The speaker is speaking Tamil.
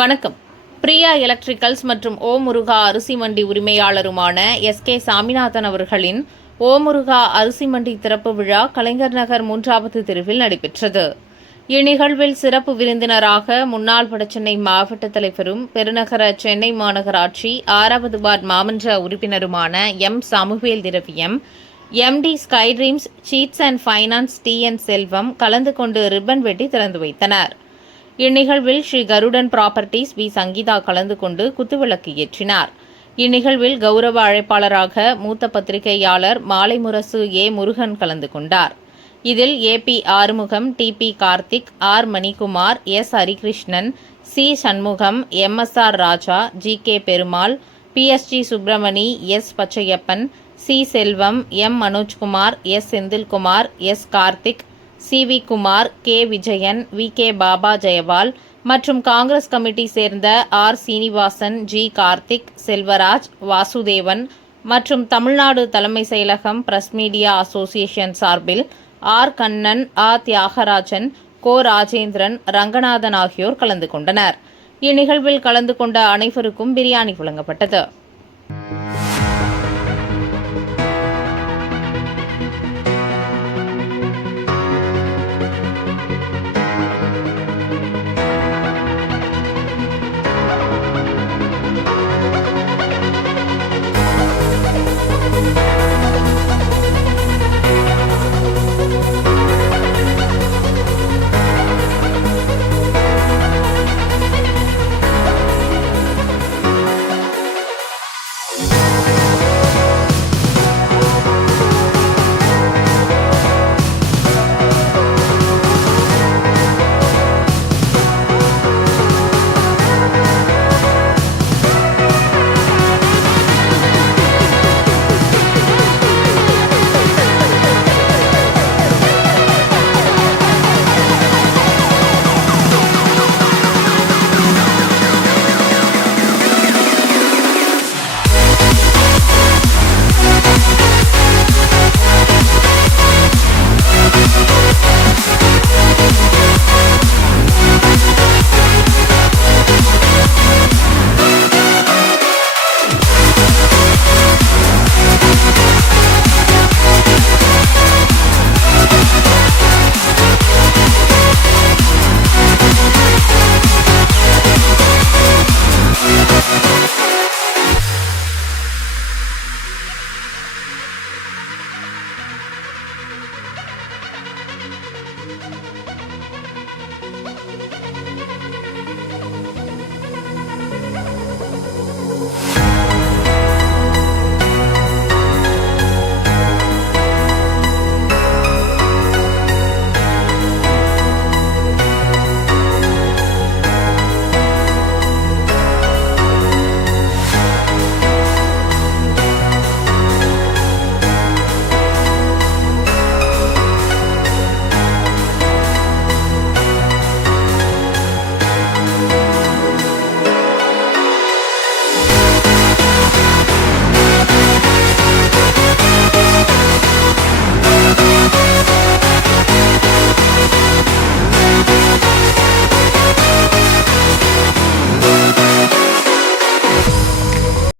வணக்கம். பிரியா எலக்ட்ரிக்கல்ஸ் மற்றும் ஓ முருகா அரிசி மண்டி உரிமையாளருமான எஸ்.கே. சாமிநாதன் அவர்களின் ஓ முருகா அரிசி மண்டி திறப்பு விழா கலைஞர் நகர் 3வது தெருவில் நடைபெற்றது. இந்நிகழ்வில் சிறப்பு விருந்தினராக முன்னாள் வடசென்னை மாவட்ட தலைவரும் பெருநகர சென்னை மாநகராட்சி 6வது வார்டு மாமன்ற உறுப்பினருமான M. Samuel Thiraviyam, MD. Sky Dreams Chits and Finance TN. Selvam கலந்து கொண்டு ரிப்பன் வெட்டி திறந்து வைத்தனர். இந்நிகழ்வில் ஸ்ரீ கருடன் ப்ராப்பர்ட்டிஸ் வி. சங்கீதா கலந்து கொண்டு குத்துவிளக்கு ஏற்றினார். இந்நிகழ்வில் கௌரவ அழைப்பாளராக மூத்த பத்திரிகையாளர் மாலைமுரசு ஏ. முருகன் கலந்து கொண்டார். இதில் AP. Arumugam, TP. Karthik, R. Manikumar, S. Harikrishnan, C. Shanmugam, MSR. Raja, GK. Perumal, PSG. Subramani, S. Pachaiyappan, C. Selvam, M. Manojkumar, S. Senthilkumar, S. Karthik, C. V. Kumar, K. Vijayan, V. K. Baba Jayapal மற்றும் காங்கிரஸ் கமிட்டி சேர்ந்த ஆர். சீனிவாசன், ஜி. கார்த்திக், செல்வராஜ், வாசுதேவன் மற்றும் தமிழ்நாடு தலைமை செயலகம் பிரஸ் மீடியா அசோசியேஷன் சார்பில் ஆர். கண்ணன், ஆ. தியாகராஜன், கோ. ராஜேந்திரன், ரங்கநாதன் ஆகியோர் கலந்து கொண்டனர். இந்நிகழ்வில் கலந்து கொண்ட அனைவருக்கும் பிரியாணி வழங்கப்பட்டது.